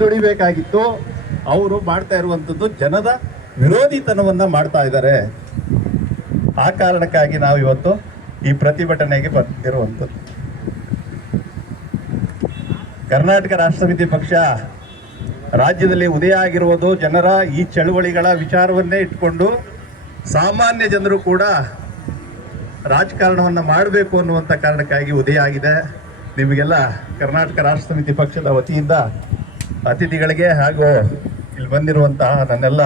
ದುಡಿಬೇಕಾಗಿತ್ತು. ಅವರು ಮಾಡ್ತಾ ಇರುವಂಥದ್ದು ಜನದ ವಿರೋಧಿತನವನ್ನ ಮಾಡ್ತಾ ಇದ್ದಾರೆ. ಆ ಕಾರಣಕ್ಕಾಗಿ ನಾವು ಇವತ್ತು ಈ ಪ್ರತಿಭಟನೆಗೆ ಬಂದಿರುವಂಥದ್ದು. ಕರ್ನಾಟಕ ರಾಷ್ಟ್ರ ಸಮಿತಿ ಪಕ್ಷ ರಾಜ್ಯದಲ್ಲಿ ಉದಯ ಆಗಿರುವುದು ಜನರ ಈ ಚಳುವಳಿಗಳ ವಿಚಾರವನ್ನೇ ಇಟ್ಕೊಂಡು ಸಾಮಾನ್ಯ ಜನರು ಕೂಡ ರಾಜಕಾರಣವನ್ನು ಮಾಡಬೇಕು ಅನ್ನುವಂಥ ಕಾರಣಕ್ಕಾಗಿ ಉದಯ ಆಗಿದೆ. ನಿಮಗೆಲ್ಲ ಕರ್ನಾಟಕ ರಾಷ್ಟ್ರ ಸಮಿತಿ ಪಕ್ಷದ ವತಿಯಿಂದ ಅತಿಥಿಗಳಿಗೆ ಹಾಗೂ ಇಲ್ಲಿ ಬಂದಿರುವಂತಹ ನನ್ನೆಲ್ಲ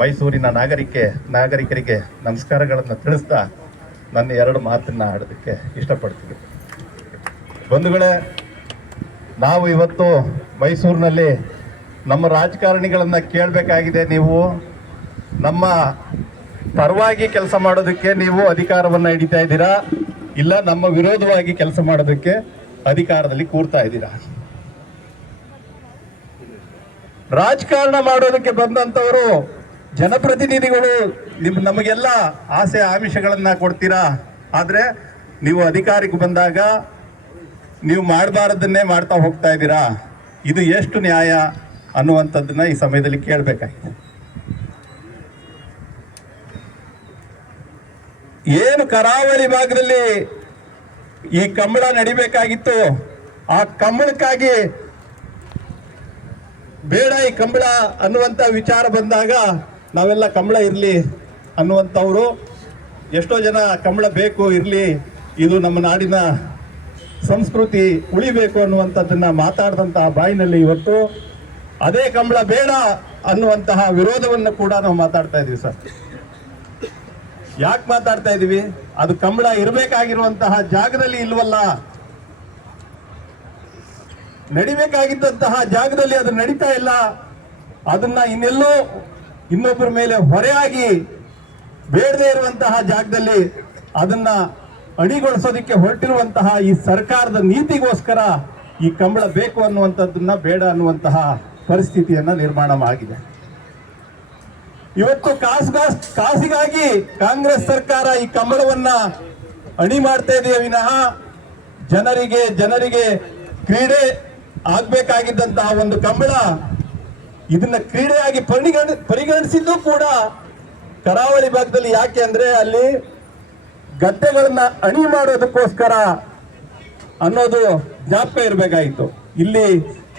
ಮೈಸೂರಿನ ನಾಗರಿಕರಿಗೆ ನಮಸ್ಕಾರಗಳನ್ನು ತಿಳಿಸ್ತಾ ನನ್ನ ಎರಡು ಮಾತನ್ನ ಆಡೋದಕ್ಕೆ ಇಷ್ಟಪಡ್ತೀನಿ. ಬಂಧುಗಳೇ, ನಾವು ಇವತ್ತು ಮೈಸೂರಿನಲ್ಲಿ ನಮ್ಮ ರಾಜಕಾರಣಿಗಳನ್ನು ಕೇಳಬೇಕಾಗಿದೆ. ನೀವು ನಮ್ಮ ಪರವಾಗಿ ಕೆಲಸ ಮಾಡೋದಕ್ಕೆ ನೀವು ಅಧಿಕಾರವನ್ನು ಹಿಡಿತಾ ಇದ್ದೀರಾ, ಇಲ್ಲ ನಮ್ಮ ವಿರೋಧವಾಗಿ ಕೆಲಸ ಮಾಡೋದಕ್ಕೆ ಅಧಿಕಾರದಲ್ಲಿ ಕೂರ್ತಾ ಇದ್ದೀರಾ? ರಾಜಕಾರಣ ಮಾಡೋದಕ್ಕೆ ಬಂದಂಥವರು ಜನಪ್ರತಿನಿಧಿಗಳು ನಮಗೆಲ್ಲ ಆಸೆ ಆಮಿಷಗಳನ್ನ ಕೊಡ್ತೀರಾ, ಆದರೆ ನೀವು ಅಧಿಕಾರಕ್ಕೆ ಬಂದಾಗ ನೀವು ಮಾಡಬಾರದನ್ನೇ ಮಾಡ್ತಾ ಹೋಗ್ತಾ ಇದ್ದೀರಾ. ಇದು ಎಷ್ಟು ನ್ಯಾಯ ಅನ್ನುವಂಥದ್ದನ್ನ ಈ ಸಮಯದಲ್ಲಿ ಕೇಳಬೇಕಾಗಿದೆ. ಏನು ಕರಾವಳಿ ಭಾಗದಲ್ಲಿ ಈ ಕಂಬಳ ನಡಿಬೇಕಾಗಿತ್ತು, ಆ ಕಂಬಳಕ್ಕಾಗಿ ಬೇಡ ಈ ಕಂಬಳ ಅನ್ನುವಂಥ ವಿಚಾರ ಬಂದಾಗ ನಾವೆಲ್ಲ ಕಂಬಳ ಇರಲಿ ಅನ್ನುವಂಥವ್ರು, ಎಷ್ಟೋ ಜನ ಕಂಬಳ ಬೇಕು ಇರಲಿ, ಇದು ನಮ್ಮ ನಾಡಿನ ಸಂಸ್ಕೃತಿ ಉಳಿಬೇಕು ಅನ್ನುವಂಥದ್ದನ್ನ ಮಾತಾಡಿದಂತಹ ಬಾಯಿನಲ್ಲಿ ಇವತ್ತು ಅದೇ ಕಂಬಳ ಬೇಡ ಅನ್ನುವಂತಹ ವಿರೋಧವನ್ನು ಕೂಡ ನಾವು ಮಾತಾಡ್ತಾ ಇದ್ವಿ. ಸರ್, ಯಾಕೆ ಮಾತಾಡ್ತಾ ಇದೀವಿ? ಅದು ಕಂಬಳ ಇರಬೇಕಾಗಿರುವಂತಹ ಜಾಗದಲ್ಲಿ ಇಲ್ವಲ್ಲ, ನಡಿಬೇಕಾಗಿದ್ದಂತಹ ಜಾಗದಲ್ಲಿ ಅದು ನಡೀತಾ ಇಲ್ಲ. ಅದನ್ನ ಇನ್ನೆಲ್ಲೋ ಇನ್ನೊಬ್ಬರ ಮೇಲೆ ಹೊರೆಯಾಗಿ ಬೇಡದೇ ಇರುವಂತಹ ಜಾಗದಲ್ಲಿ ಅದನ್ನ ಅಣಿಗೊಳಿಸೋದಕ್ಕೆ ಹೊರಟಿರುವಂತಹ ಈ ಸರ್ಕಾರದ ನೀತಿಗೋಸ್ಕರ ಈ ಕಂಬಳ ಬೇಕು ಅನ್ನುವಂಥದ್ದನ್ನ ಬೇಡ ಅನ್ನುವಂತಹ ಪರಿಸ್ಥಿತಿಯನ್ನ ನಿರ್ಮಾಣ ಆಗಿದೆ. ಇವತ್ತು ಕಾಸಿಗಾಗಿ ಕಾಂಗ್ರೆಸ್ ಸರ್ಕಾರ ಈ ಕಂಬಳವನ್ನ ಅಣಿ ಮಾಡ್ತಾ ಇದೆಯೇ ವಿನಃ ಜನರಿಗೆ ಕ್ರೀಡೆ ಆಗ್ಬೇಕಾಗಿದ್ದಂತಹ ಒಂದು ಕಂಬಳ ಇದನ್ನ ಕ್ರೀಡೆಯಾಗಿ ಪರಿಗಣಿಸಿದ್ದು ಕೂಡ ಕರಾವಳಿ ಭಾಗದಲ್ಲಿ. ಯಾಕೆ ಅಂದ್ರೆ ಅಲ್ಲಿ ಗದ್ದೆಗಳನ್ನ ಅಣಿ ಮಾಡೋದಕ್ಕೋಸ್ಕರ ಅನ್ನೋದು ಜ್ಞಾಪಕ ಇರಬೇಕಾಗಿತ್ತು. ಇಲ್ಲಿ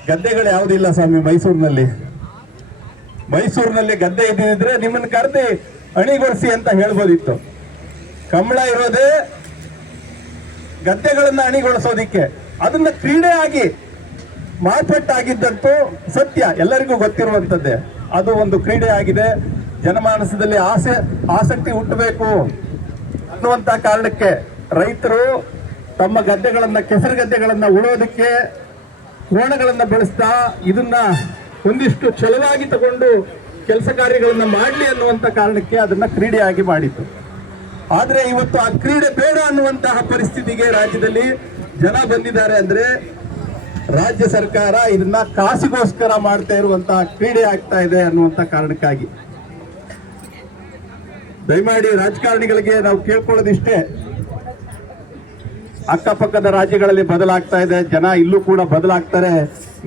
ಗದ್ದೆಗಳು ಯಾವುದಿಲ್ಲ ಸ್ವಾಮಿ. ಮೈಸೂರಿನಲ್ಲಿ ಗದ್ದೆ ಇದ್ದಿದ್ರೆ ನಿಮ್ಮನ್ನು ಕರೆದಿ ಅಣಿಗೊಳಿಸಿ ಅಂತ ಹೇಳ್ಬೋದಿತ್ತು. ಕಂಬಳ ಇರೋದೇ ಗದ್ದೆಗಳನ್ನ ಅಣಿಗೊಳಿಸೋದಿಕ್ಕೆ. ಅದನ್ನ ಕ್ರೀಡೆಯಾಗಿ ಮಾರ್ಪಟ್ಟಾಗಿದ್ದಂತೂ ಸತ್ಯ, ಎಲ್ಲರಿಗೂ ಗೊತ್ತಿರುವಂಥದ್ದೇ. ಅದು ಒಂದು ಕ್ರೀಡೆ ಆಗಿದೆ. ಜನಮಾನಸದಲ್ಲಿ ಆಸಕ್ತಿ ಹುಟ್ಟಬೇಕು ಅನ್ನುವಂಥ ಕಾರಣಕ್ಕೆ ರೈತರು ತಮ್ಮ ಗದ್ದೆಗಳನ್ನ, ಕೆಸರು ಗದ್ದೆಗಳನ್ನ ಉಳೋದಕ್ಕೆ ಕೋಣಗಳನ್ನ ಬೆಳೆಸ್ತಾ ಇದನ್ನ ಒಂದಿಷ್ಟು ಛಲವಾಗಿ ತಗೊಂಡು ಕೆಲಸ ಕಾರ್ಯಗಳನ್ನ ಮಾಡಲಿ ಅನ್ನುವಂಥ ಕಾರಣಕ್ಕೆ ಅದನ್ನ ಕ್ರೀಡೆಯಾಗಿ ಮಾಡಿತ್ತು. ಆದರೆ ಇವತ್ತು ಆ ಕ್ರೀಡೆ ಬೇಡ ಅನ್ನುವಂತಹ ಪರಿಸ್ಥಿತಿಗೆ ರಾಜ್ಯದಲ್ಲಿ ಜನ ಬಂದಿದ್ದಾರೆ. ಅಂದ್ರೆ ರಾಜ್ಯ ಸರ್ಕಾರ ಇದನ್ನ ಕಾಸಿಗೋಸ್ಕರ ಮಾಡ್ತಾ ಇರುವಂತಹ ಕ್ರೀಡೆ ಆಗ್ತಾ ಇದೆ ಅನ್ನುವಂಥ ಕಾರಣಕ್ಕಾಗಿ ದಯಮಾಡಿ ರಾಜಕಾರಣಿಗಳಿಗೆ ನಾವು ಕೇಳ್ಕೊಳ್ಳೋದಿಷ್ಟೇ, ಅಕ್ಕಪಕ್ಕದ ರಾಜ್ಯಗಳಲ್ಲಿ ಬದಲಾಗ್ತಾ ಇದೆ, ಜನ ಇಲ್ಲೂ ಕೂಡ ಬದಲಾಗ್ತಾರೆ.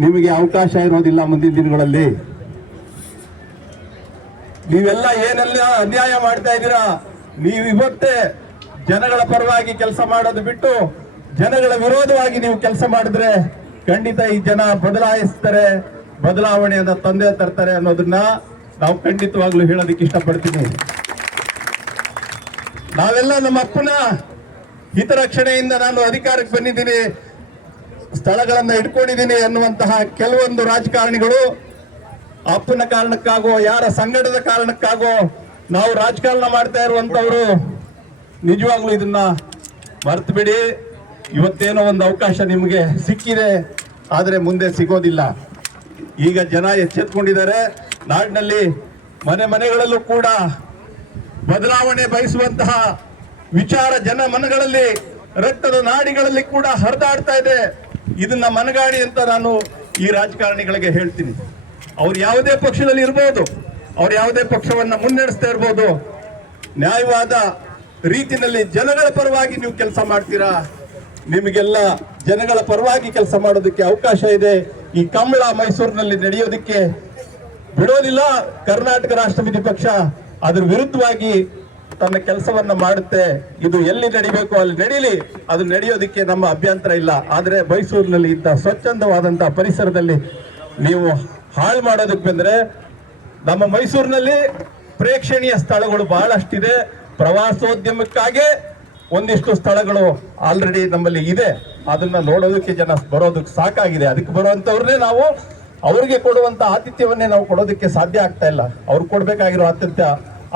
ನಿಮಗೆ ಅವಕಾಶ ಇರೋದಿಲ್ಲ ಮುಂದಿನ ದಿನಗಳಲ್ಲಿ. ನೀವೆಲ್ಲ ಏನೆಲ್ಲ ಅನ್ಯಾಯ ಮಾಡ್ತಾ ಇದ್ದೀರಾ, ನೀವು ಇವತ್ತೇ ಜನಗಳ ಪರವಾಗಿ ಕೆಲಸ ಮಾಡೋದು ಬಿಟ್ಟು ಜನಗಳ ವಿರೋಧವಾಗಿ ನೀವು ಕೆಲಸ ಮಾಡಿದ್ರೆ ಖಂಡಿತ ಈ ಜನ ಬದಲಾಯಿಸ್ತಾರೆ, ಬದಲಾವಣೆಯನ್ನ ತಂದೆ ತರ್ತಾರೆ ಅನ್ನೋದನ್ನ ನಾವು ಖಂಡಿತವಾಗ್ಲೂ ಹೇಳೋದಕ್ಕೆ ಇಷ್ಟಪಡ್ತೀನಿ. ನಾವೆಲ್ಲ ನಮ್ಮ ಅಪ್ಪನ ಹಿತರಕ್ಷಣೆಯಿಂದ ನಾನು ಅಧಿಕಾರಕ್ಕೆ ಬಂದಿದ್ದೀನಿ, ಸ್ಥಳಗಳನ್ನ ಇಟ್ಕೊಂಡಿದ್ದೀನಿ ಅನ್ನುವಂತಹ ಕೆಲವೊಂದು ರಾಜಕಾರಣಿಗಳು ಅಪ್ಪನ ಕಾರಣಕ್ಕಾಗೋ ಯಾರ ಸಂಘಟದ ಕಾರಣಕ್ಕಾಗೋ ನಾವು ರಾಜಕಾರಣ ಮಾಡ್ತಾ ಇರುವಂತವ್ರು ನಿಜವಾಗ್ಲೂ ಇದನ್ನ ಮರ್ತು ಬಿಡಿ. ಇವತ್ತೇನೋ ಒಂದು ಅವಕಾಶ ನಿಮಗೆ ಸಿಕ್ಕಿದೆ, ಆದರೆ ಮುಂದೆ ಸಿಗೋದಿಲ್ಲ. ಈಗ ಜನ ಎಚ್ಚೆತ್ಕೊಂಡಿದ್ದಾರೆ. ನಾಡಿನಲ್ಲಿ ಮನೆಗಳಲ್ಲೂ ಕೂಡ ಬದಲಾವಣೆ ಬಯಸುವಂತಹ ವಿಚಾರ ಜನ ಮನಗಳಲ್ಲಿ, ರಕ್ತದ ನಾಡಿಗಳಲ್ಲಿ ಕೂಡ ಹರಿದಾಡ್ತಾ ಇದೆ. ಇದನ್ನ ಮನಗಾಣಿ ಅಂತ ನಾನು ಈ ರಾಜಕಾರಣಿಗಳಿಗೆ ಹೇಳ್ತೀನಿ. ಅವ್ರು ಯಾವುದೇ ಪಕ್ಷದಲ್ಲಿ ಇರ್ಬೋದು, ಅವ್ರು ಯಾವುದೇ ಪಕ್ಷವನ್ನ ಮುನ್ನಡೆಸ್ತಾ ಇರ್ಬೋದು, ನ್ಯಾಯವಾದ ರೀತಿಯಲ್ಲಿ ಜನಗಳ ಪರವಾಗಿ ನೀವು ಕೆಲಸ ಮಾಡ್ತೀರಾ. ನಿಮಗೆಲ್ಲ ಜನಗಳ ಪರವಾಗಿ ಕೆಲಸ ಮಾಡೋದಕ್ಕೆ ಅವಕಾಶ ಇದೆ. ಈ ಕಂಬಳ ಮೈಸೂರಿನಲ್ಲಿ ನಡೆಯೋದಕ್ಕೆ ಬಿಡೋದಿಲ್ಲ. ಕರ್ನಾಟಕ ರಾಷ್ಟ್ರಪತಿ ಪಕ್ಷ ಅದ್ರ ವಿರುದ್ಧವಾಗಿ ತನ್ನ ಕೆಲಸವನ್ನ ಮಾಡುತ್ತೆ. ಇದು ಎಲ್ಲಿ ನಡಿಬೇಕು ಅಲ್ಲಿ ನಡೀಲಿ, ಅದು ನಡೆಯೋದಕ್ಕೆ ನಮ್ಮ ಅಭ್ಯಂತರ ಇಲ್ಲ. ಆದ್ರೆ ಮೈಸೂರಿನಲ್ಲಿ ಇಂಥ ಸ್ವಚ್ಛಂದವಾದಂತಹ ಪರಿಸರದಲ್ಲಿ ನೀವು ಹಾಳು ಮಾಡೋದಕ್ಕೆ ಬಂದ್ರೆ, ನಮ್ಮ ಮೈಸೂರಿನಲ್ಲಿ ಪ್ರೇಕ್ಷಣೀಯ ಸ್ಥಳಗಳು ಬಹಳಷ್ಟಿದೆ. ಪ್ರವಾಸೋದ್ಯಮಕ್ಕಾಗಿ ಒಂದಿಷ್ಟು ಸ್ಥಳಗಳು ಆಲ್ರೆಡಿ ನಮ್ಮಲ್ಲಿ ಇದೆ. ಅದನ್ನ ನೋಡೋದಕ್ಕೆ ಜನ ಬರೋದಕ್ಕೆ ಸಾಕಾಗಿದೆ. ಅದಕ್ಕೆ ಬರುವಂತವ್ರನ್ನೇ ನಾವು ಅವ್ರಿಗೆ ಕೊಡುವಂತ ಆತಿಥ್ಯವನ್ನೇ ನಾವು ಕೊಡೋದಕ್ಕೆ ಸಾಧ್ಯ ಆಗ್ತಾ ಇಲ್ಲ. ಅವ್ರು ಕೊಡ್ಬೇಕಾಗಿರೋ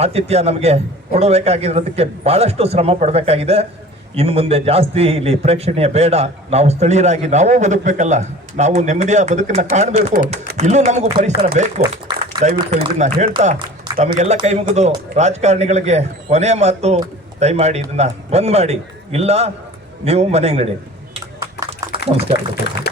ಆತಿಥ್ಯ ನಮಗೆ ಕೊಡಬೇಕಾಗಿರೋದಕ್ಕೆ ಬಹಳಷ್ಟು ಶ್ರಮ ಪಡಬೇಕಾಗಿದೆ. ಇನ್ನು ಮುಂದೆ ಜಾಸ್ತಿ ಇಲ್ಲಿ ಪ್ರೇಕ್ಷಣೀಯ ಬೇಡ. ನಾವು ಸ್ಥಳೀಯರಾಗಿ ನಾವು ಬದುಕಬೇಕಲ್ಲ, ನಾವು ನೆಮ್ಮದಿಯ ಬದುಕನ್ನ ಕಾಣಬೇಕು. ಇಲ್ಲೂ ನಮಗೂ ಪರಿಸರ ಬೇಕು. ದಯವಿಟ್ಟು ಇದನ್ನ ಹೇಳ್ತಾ ತಮಗೆಲ್ಲ ಕೈ ಮುಗಿದು ರಾಜಕಾರಣಿಗಳಿಗೆ ಕೊನೆಯ ಮಾತು, ದಯಮಾಡಿ ಇದನ್ನ ಬಂದ್ ಮಾಡಿ, ಇಲ್ಲ ನೀವು ಮನೆಗೆ ನಡಿ. ನಮಸ್ಕಾರ.